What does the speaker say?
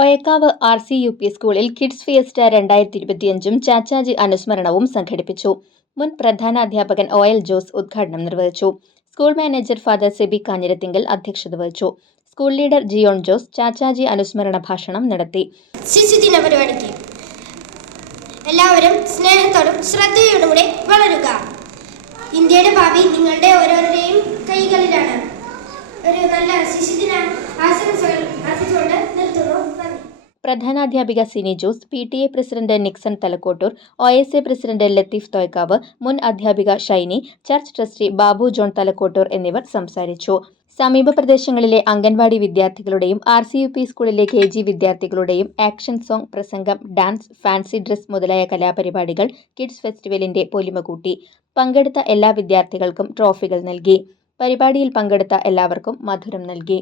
Thoyakkavu RC-UP സ്കൂളിൽ kids fiesta 2025 Chachaji അനുസ്മരണവും സംഘടിപ്പിച്ചു. മുൻ പ്രധാനാധ്യാപകൻ OL ജോസ് ഉദ്ഘാടനം നിർവഹിച്ചു. School manager father SEBI Kanjirathinkal അധ്യക്ഷത വഹിച്ചു. സ്കൂൾ ലീഡർ ജിയോൺ ജോസ് ചാച്ചാജി അനുസ്മരണ ഭാഷണം നടത്തി. ശിശുദിന പരിപാടിക്ക് എല്ലാവരും സ്നേഹത്തോടും ശ്രദ്ധയോടുകൂടെ വളരുക. ഇന്ത്യയുടെ ഭാവി നിങ്ങളുടെ ഓരോരുടെയും കൈകളിലാണ്. ഒരു നല്ല ശിശുദിന ആശംസകൾ അർപ്പിച്ചുകൊണ്ട് നിർത്തുന്നു. പ്രധാനാധ്യാപിക Sini Jose, PTA president Nixon Thalakottur, OSA president Latheef Thoykkavu, മുൻ അധ്യാപിക Shiny, church trustee Babu John Thalakottur എന്നിവർ സംസാരിച്ചു. സമീപ പ്രദേശങ്ങളിലെ അംഗൻവാടി വിദ്യാർത്ഥികളുടെയും RC-UP സ്കൂളിലെ KG വിദ്യാർത്ഥികളുടെയും ആക്ഷൻ സോങ്, പ്രസംഗം, ഡാൻസ്, ഫാൻസി ഡ്രസ് മുതലായ കലാപരിപാടികൾ കിഡ്സ് ഫെസ്റ്റിവലിന്റെ പൊലിമ കൂട്ടി. പങ്കെടുത്ത എല്ലാ വിദ്യാർത്ഥികൾക്കും ട്രോഫികൾ നൽകി. പരിപാടിയിൽ പങ്കെടുത്ത എല്ലാവർക്കും മധുരം നൽകി.